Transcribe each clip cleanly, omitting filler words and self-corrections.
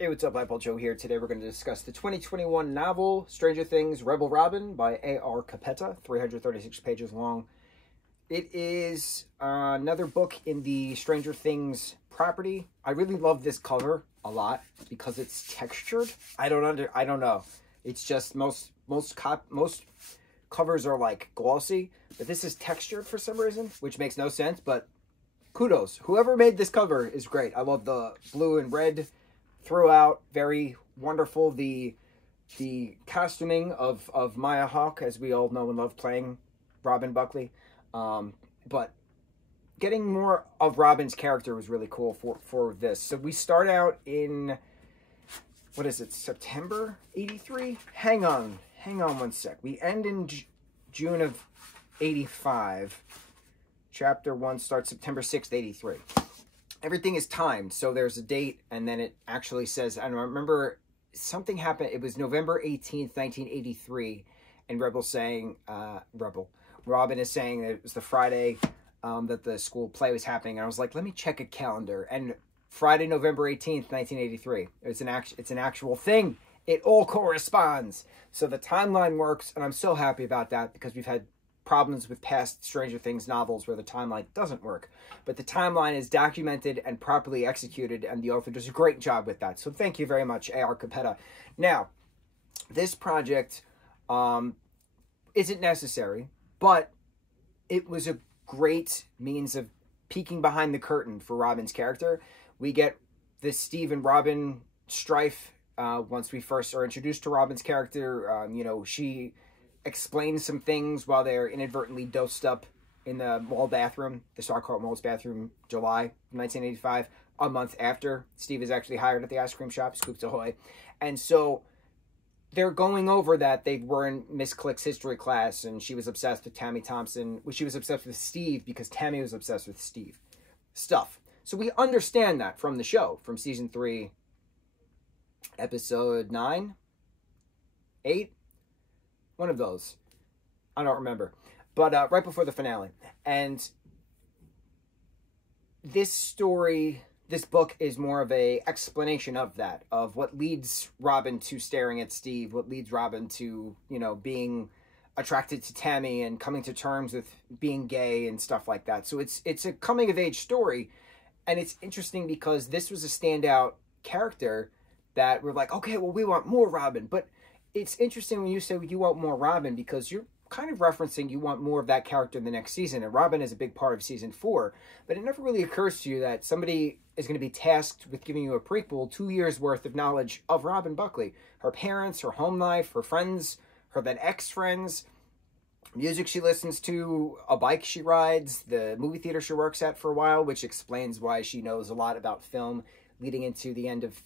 Hey, what's up, lightboltjoe here. Today we're going to discuss the 2021 novel Stranger Things Rebel Robin by A.R. Capetta, 336 pages long. It is another book in the Stranger Things property. I really love this cover a lot because it's textured. I don't know. It's just most covers are like glossy, but this is textured for some reason, which makes no sense, but kudos. Whoever made this cover is great. I love the blue and red throughout. Very wonderful. The costuming of Maya Hawke, as we all know and love, playing Robin Buckley. But getting more of Robin's character was really cool for this. So we start out in, what is it, September 83? Hang on one sec. We end in June of 85. Chapter 1 starts September 6th, 83. Everything is timed, so there's a date, and then it actually says, I don't remember, something happened. It was November 18th, 1983, and Robin is saying that it was the Friday that the school play was happening, and I was like, let me check a calendar, and Friday, November 18th, 1983, it's an actual thing. It all corresponds, so the timeline works, and I'm so happy about that, because we've had problems with past Stranger Things novels where the timeline doesn't work. But the timeline is documented and properly executed, and the author does a great job with that. So thank you very much, A.R. Capetta. Now, this project isn't necessary, but it was a great means of peeking behind the curtain for Robin's character. We get this Steve and Robin strife once we first are introduced to Robin's character. She explains some things while they're inadvertently dosed up in the mall bathroom, the Starcourt Mall's bathroom, July 1985, a month after Steve is actually hired at the ice cream shop, Scoops Ahoy. And so they're going over that they were in Miss Click's history class, and she was obsessed with Tammy Thompson. Well, she was obsessed with Steve because Tammy was obsessed with Steve. Stuff. So we understand that from the show, from season 3, episode 9, 8, one of those. I don't remember. But right before the finale. And this book is more of a explanation of that, of what leads Robin to staring at Steve, what leads Robin to, being attracted to Tammy and coming to terms with being gay and stuff like that. So it's a coming-of-age story, and it's interesting because this was a standout character that we're like, okay, well, we want more Robin. But it's interesting when you say you want more Robin, because you're kind of referencing you want more of that character in the next season, and Robin is a big part of season 4, but it never really occurs to you that somebody is going to be tasked with giving you a prequel, 2 years worth of knowledge of Robin Buckley, her parents, her home life, her friends, her then ex-friends, music she listens to, a bike she rides, the movie theater she works at for a while, which explains why she knows a lot about film leading into the end of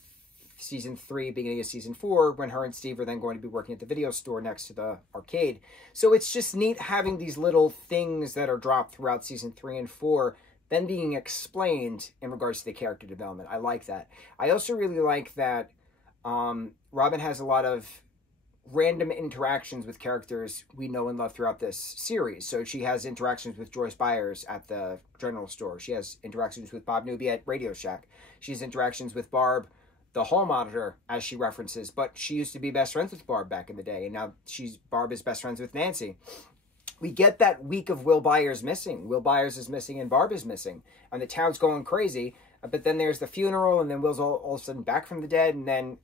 season 3, beginning of season 4, when her and Steve are then going to be working at the video store next to the arcade. So it's just neat having these little things that are dropped throughout season 3 and 4, then being explained in regards to the character development. I like that. I also really like that Robin has a lot of random interactions with characters we know and love throughout this series. So she has interactions with Joyce Byers at the general store. She has interactions with Bob Newby at Radio Shack. She has interactions with Barb, the hall monitor, as she references, but she used to be best friends with Barb back in the day, and now Barb is best friends with Nancy. We get that week of Will Byers missing. Will Byers is missing and Barb is missing, and the town's going crazy, but then there's the funeral, and then Will's all of a sudden back from the dead, and then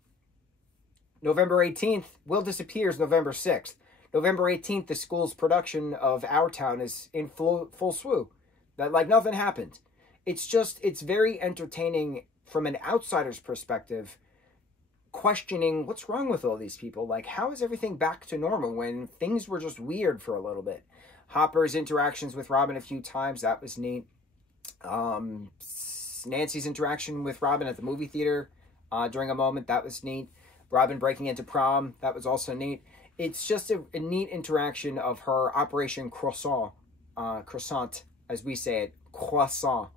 November 18th, Will disappears November 6th. November 18th, the school's production of Our Town is in full swoop. That, like, nothing happened. It's very entertaining from an outsider's perspective, questioning what's wrong with all these people. Like, how is everything back to normal when things were just weird for a little bit? Hopper's interactions with Robin a few times, that was neat. Nancy's interaction with Robin at the movie theater during a moment, that was neat. Robin breaking into prom, that was also neat. It's just a neat interaction of her Operation Croissant, as we say it, croissant,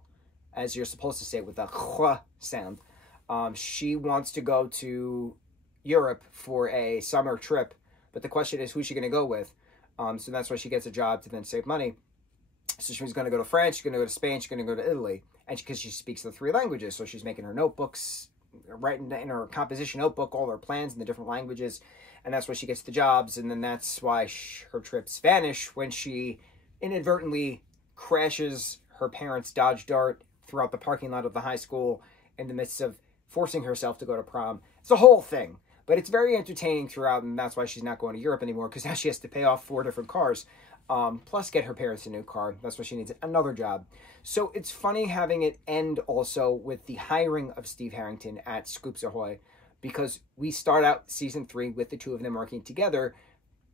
as you're supposed to say it with a "khwa" sound. She wants to go to Europe for a summer trip, but the question is, who's she going to go with? So that's why she gets a job to then save money. So she was going to go to France, she's going to go to Spain, she's going to go to Italy, and because she speaks the 3 languages, so she's making her notebooks writing in her composition notebook all her plans in the different languages, and that's why she gets the jobs, and then that's why her trips vanish when she inadvertently crashes her parents' Dodge Dart throughout the parking lot of the high school in the midst of forcing herself to go to prom. It's a whole thing, but it's very entertaining throughout, and that's why she's not going to Europe anymore, because now she has to pay off 4 different cars, plus get her parents a new car. That's why she needs another job. So it's funny having it end also with the hiring of Steve Harrington at Scoops Ahoy, because we start out season 3 with the two of them working together,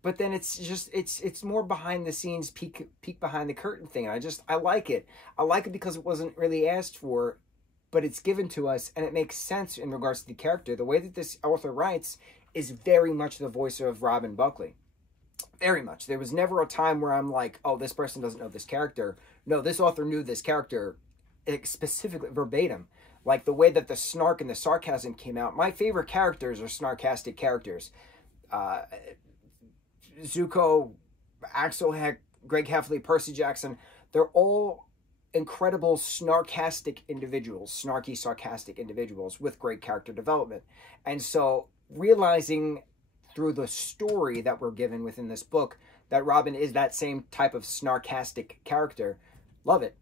but then it's just, it's more behind the scenes, peek behind the curtain thing. And I like it. I like it because it wasn't really asked for, but it's given to us, and it makes sense in regards to the character. The way that this author writes is very much the voice of Robin Buckley. Very much. There was never a time where I'm like, oh, this person doesn't know this character. No, this author knew this character specifically, verbatim. Like the way that the snark and the sarcasm came out. My favorite characters are snarkastic characters. Zuko, Axel Heck, Greg Heffley, Percy Jackson, they're all incredible snarkastic individuals, snarky, sarcastic individuals with great character development. And so realizing through the story that we're given within this book that Robin is that same type of snarkastic character, love it.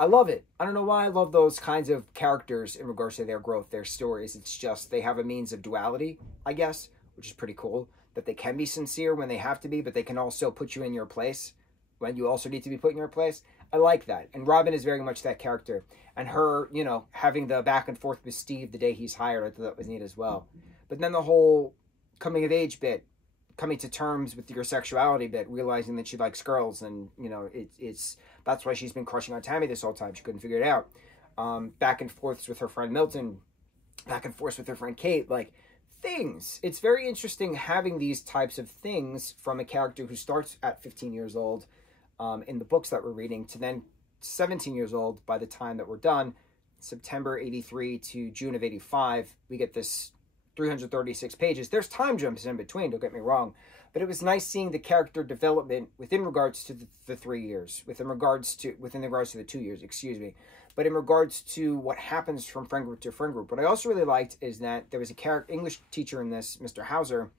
I love it. I don't know why I love those kinds of characters in regards to their growth, their stories. It's just they have a means of duality, I guess, which is pretty cool. That they can be sincere when they have to be, but they can also put you in your place when you also need to be put in your place. I like that. And Robin is very much that character. And her, you know, having the back and forth with Steve the day he's hired, I thought that was neat as well. But then the whole coming of age bit, coming to terms with your sexuality bit, realizing that she likes girls, and you know it's that's why she's been crushing on Tammy this whole time. She couldn't figure it out. Back and forths with her friend Milton, back and forth with her friend Kate, like things. It's very interesting having these types of things from a character who starts at 15 years old in the books that we're reading to then 17 years old by the time that we're done. September 83 to June of 85, we get this 336 pages. There's time jumps in between, don't get me wrong, but it was nice seeing the character development within regards to the 3 years, within regards to the 2 years, excuse me, but in regards to what happens from friend group to friend group. What I also really liked is that there was a English teacher in this, Mr. Hauser,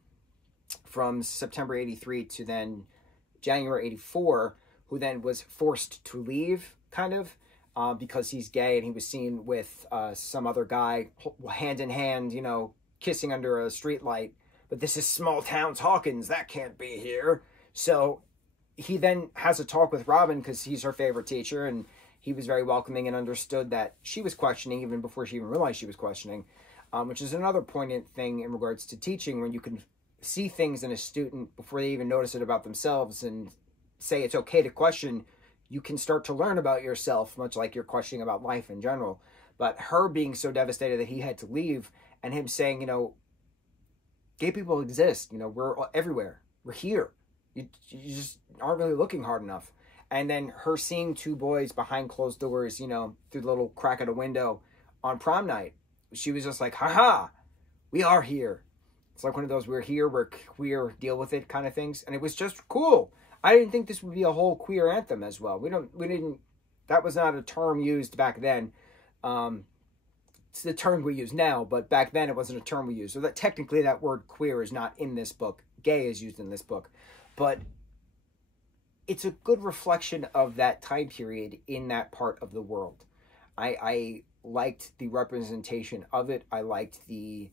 from September 83 to then January 84, who then was forced to leave, kind of, because he's gay, and he was seen with some other guy, hand in hand, you know, kissing under a street light. But this is small town Hawkins, that can't be here. So he then has a talk with Robin because he's her favorite teacher, and he was very welcoming and understood that she was questioning even before she even realized she was questioning, which is another poignant thing in regards to teaching, when you can see things in a student before they even notice it about themselves and say it's okay to question. You can start to learn about yourself, much like you're questioning about life in general. But her being so devastated that he had to leave, and him saying, you know, gay people exist, you know, we're everywhere, we're here, you just aren't really looking hard enough. And then her seeing two boys behind closed doors, you know, through the little crack of the window on prom night, she was just like, haha, we are here. It's like one of those we're here, we're queer, deal with it kind of things. And it was just cool. I didn't think this would be a whole queer anthem as well. That was not a term used back then. It's the term we use now, but back then it wasn't a term we used. So that technically that word queer is not in this book. Gay is used in this book. But it's a good reflection of that time period in that part of the world. I liked the representation of it. I liked the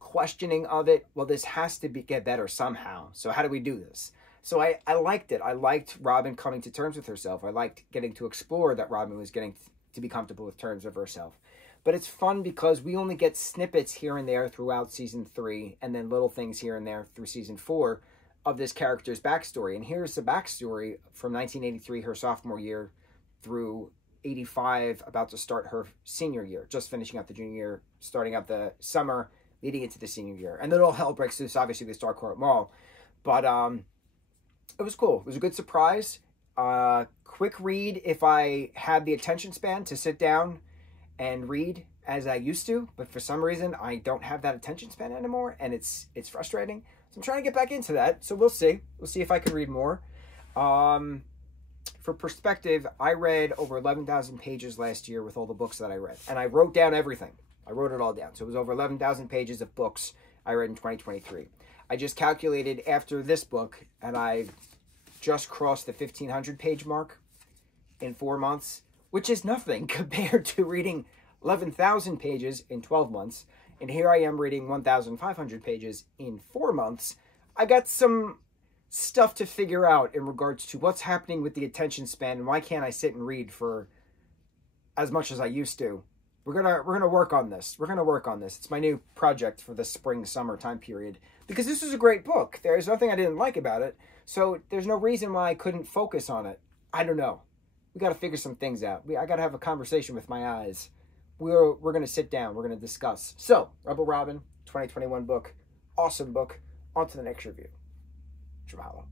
questioning of it. Well, this has to get better somehow. So how do we do this? So I liked it. I liked Robin coming to terms with herself. I liked getting to explore that Robin was getting to be comfortable with terms of herself. But it's fun because we only get snippets here and there throughout season 3, and then little things here and there through season 4 of this character's backstory. And here's the backstory from 1983, her sophomore year, through 85, about to start her senior year, just finishing up the junior year, starting up the summer, leading into the senior year. And then all hell breaks loose, obviously, with Starcourt Mall. But it was cool. It was a good surprise. Quick read if I had the attention span to sit down and read as I used to, but for some reason I don't have that attention span anymore, and it's frustrating. So I'm trying to get back into that. So we'll see. We'll see if I can read more. For perspective, I read over 11,000 pages last year with all the books that I read, and I wrote down everything. I wrote it all down. So it was over 11,000 pages of books I read in 2023. I just calculated after this book, and I just crossed the 1,500 page mark in 4 months, which is nothing compared to reading 11,000 pages in 12 months. And here I am reading 1,500 pages in 4 months. I got some stuff to figure out in regards to what's happening with the attention span and why can't I sit and read for as much as I used to. We're gonna work on this. We're gonna work on this. It's my new project for the spring-summer time period, because this is a great book. There's nothing I didn't like about it, so there's no reason why I couldn't focus on it. I don't know. We got to figure some things out. I got to have a conversation with my eyes. We're gonna sit down. We're gonna discuss. So, Rebel Robin, 2021 book, awesome book. On to the next review. Mahalo.